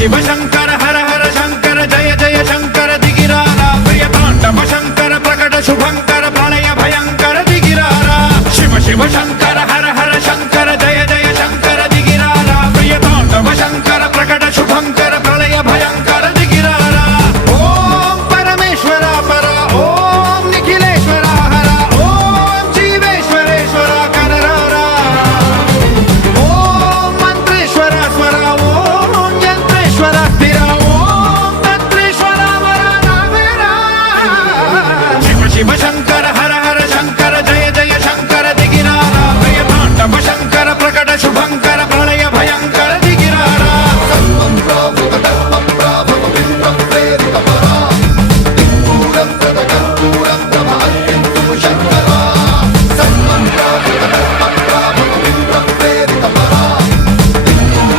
शिव शंकर हर हर शंकर जय जय शंकर दिगिरारा प्रिय तांडव शंकर प्रकट शुभंकर प्रलय भयंकर दिगिरारा शिव शिव शंकर